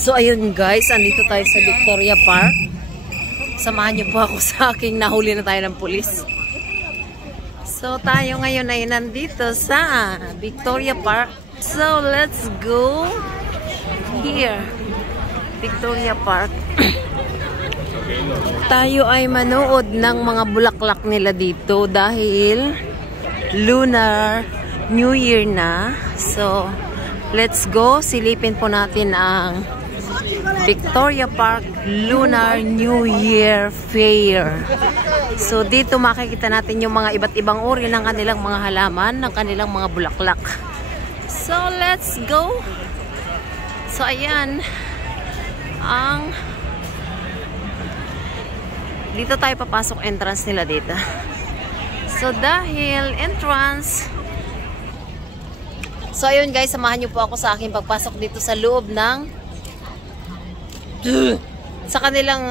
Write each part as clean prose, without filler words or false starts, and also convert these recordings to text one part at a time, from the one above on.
So ayun guys, andito tayo sa Victoria Park. Samahan niyo po ako sa aking nahuli na tayo ng pulis. So tayo ngayon ay nandito sa Victoria Park. So let's go here, Victoria Park. Tayo ay manood ng mga bulaklak nila dito dahil Lunar New Year na. So let's go, silipin po natin ang Victoria Park Lunar New Year Fair. So dito makikita natin yung mga iba't ibang uri ng kanilang mga halaman, ng kanilang mga bulaklak. So let's go. So ayan ang dito tayo papasok, entrance nila dito. So dahil entrance, so ayun guys, samahan niyo po ako sa aking pagpasok dito sa loob ng sa kanilang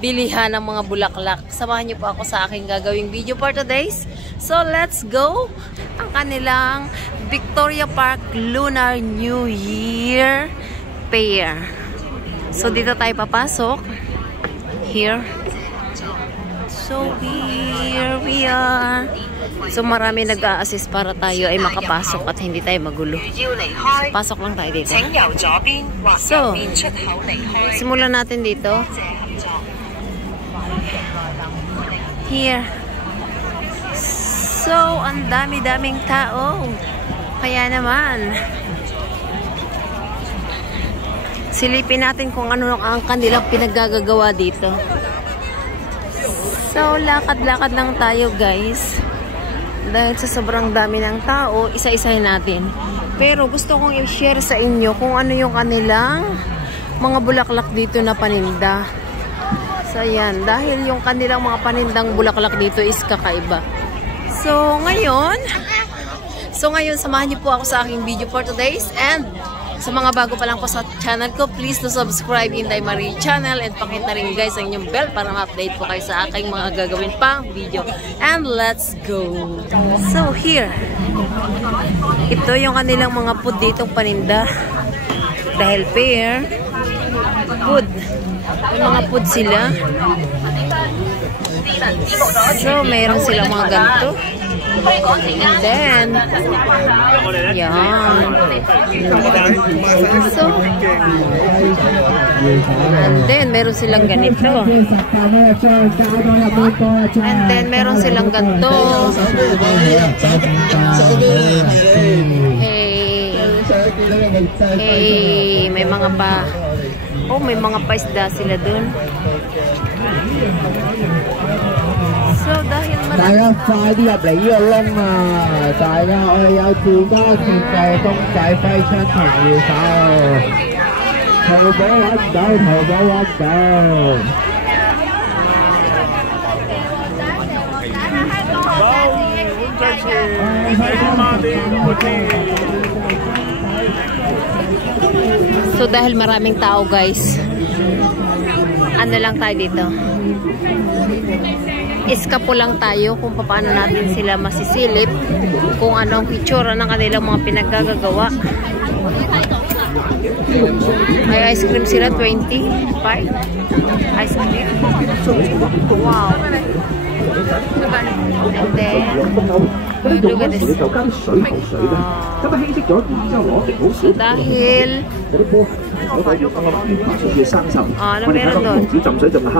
bilihan ng mga bulaklak. Samahan niyo po ako sa aking gagawing video for today's. So let's go. Ang kanilang Victoria Park Lunar New Year Fair. So dito tayo papasok. Here. So here we are. So marami nag-a-assist para tayo ay makapasok at hindi tayo magulo. So, pasok lang tayo dito. So, simulan natin dito. Here. So, ang dami-daming tao. Kaya naman, silipin natin kung ano ang kanilang pinaggagawa dito. So, lakad-lakad lang tayo guys. Dahil sa sobrang dami ng tao, isa-isahin natin. Pero gusto kong i-share sa inyo kung ano yung kanilang mga bulaklak dito na paninda. So, ayan. Dahil yung kanilang mga panindang bulaklak dito is kakaiba. So, ngayon, samahan niyo po ako sa aking video for today's. And sa mga bago pa lang po sa channel ko, please to subscribe Inday Marie channel and pakita rin guys ang inyong bell para ma-update po kayo sa aking mga gagawin pang video. And let's go! So here, ito yung kanilang mga food ditong paninda. Dahil fair, food. May mga food sila. So mayroon silang mga ganito. And then, yan. So, and then, meron silang ganito. And then, meron silang ganito. Hey, may mga pa. Oh, may mga paisda sila dun. So, dahil marami. So, dahil maraming tao guys, ano lang tayo dito, iskapo lang tayo kung paano natin sila masisilip, kung ano ang picture ng kanilang mga pinaggagawa. May ice cream sila, 25 ice cream. Wow. And then, look at this. So dahil ano meron doon?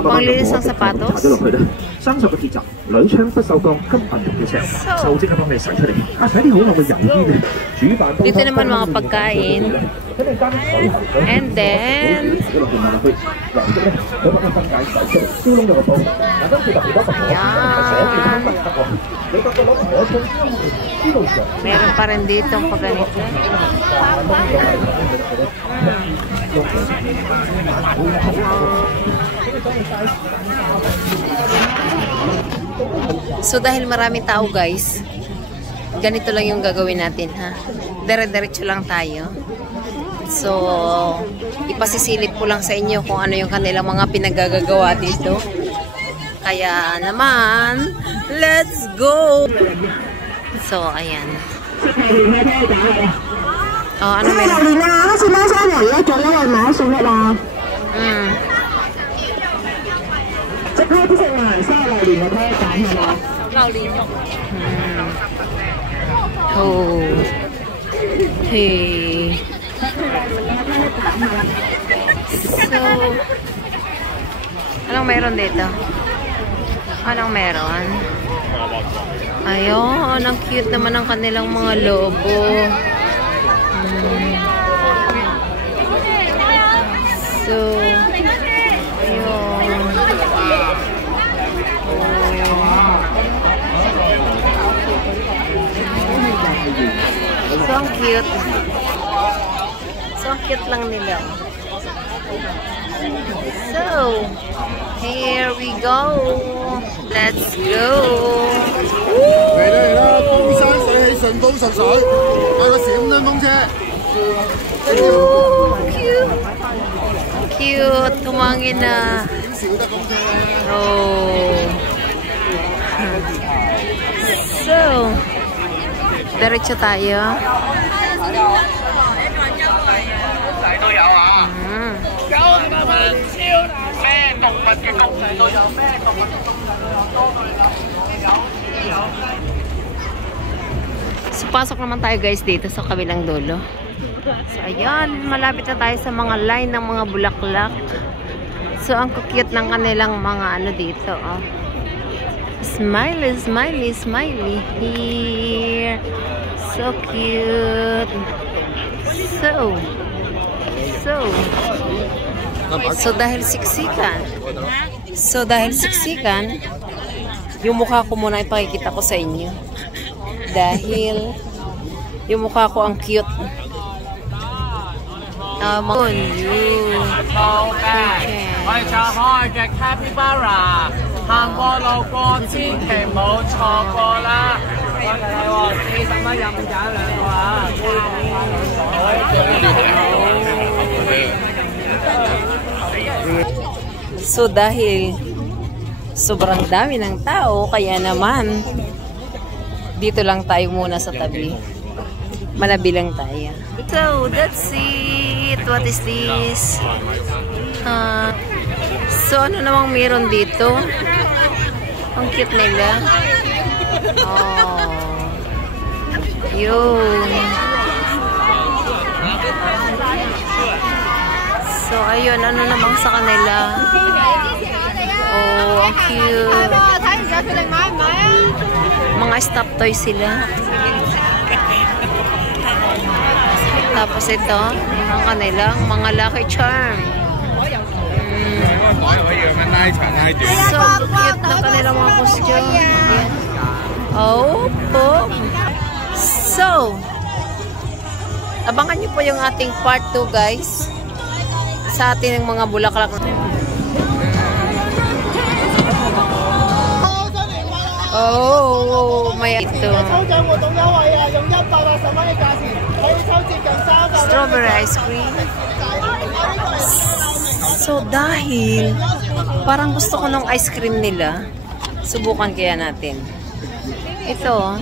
Panglinis ng sapatos. Dito naman mga pagkain. And then, yan. Meron pa rin dito ang pagganito. So dahil maraming tao guys, ganito lang yung gagawin natin ha. Dire-diretso lang tayo. So ipasisilip ko lang sa inyo kung ano yung kanilang mga pinagagagawa dito. Kaya naman, let's go! So ayan. Oh, ano meron? Oh. Hey. So, anong meron dito? Anong meron? Ayun, ang cute naman ng kanilang mga lobo. So, ayun. So, ang cute. So, ang cute lang nila. So, here we go. Let's go. Cute. Cute. Tumangin na. Oh. So, diretso tayo. So, pasok naman tayo guys dito sa kabilang dulo. So, ayan. Malapit na tayo sa mga line ng mga bulaklak. So, ang cute ng kanilang mga ano dito. Oh. Smiley, smiley, smiley. Here. So cute. So dahil siksikan. Yung mukha ko muna ipakikita ko sa inyo. Dahil yung mukha ko ang cute. So dahil sobrang dami ng tao, kaya naman dito lang tayo muna sa tabi. Manabi lang tayo. So that's it. What is this? So ano namang meron dito? Ang cute nila. Oh. Yun. So, ayun. Ano namang sa kanila? Oh, ang cute. Mga stop toys sila. Tapos ito, ang kanilang mga Lucky Charm. So, cute na kanilang mga costume. Oh, po. So, abangan nyo po yung ating part 2 guys. Sa ating mga bulaklak. Oh, may ito. Strawberry ice cream. So, dahil parang gusto ko ng ice cream nila, subukan kaya natin. Ito.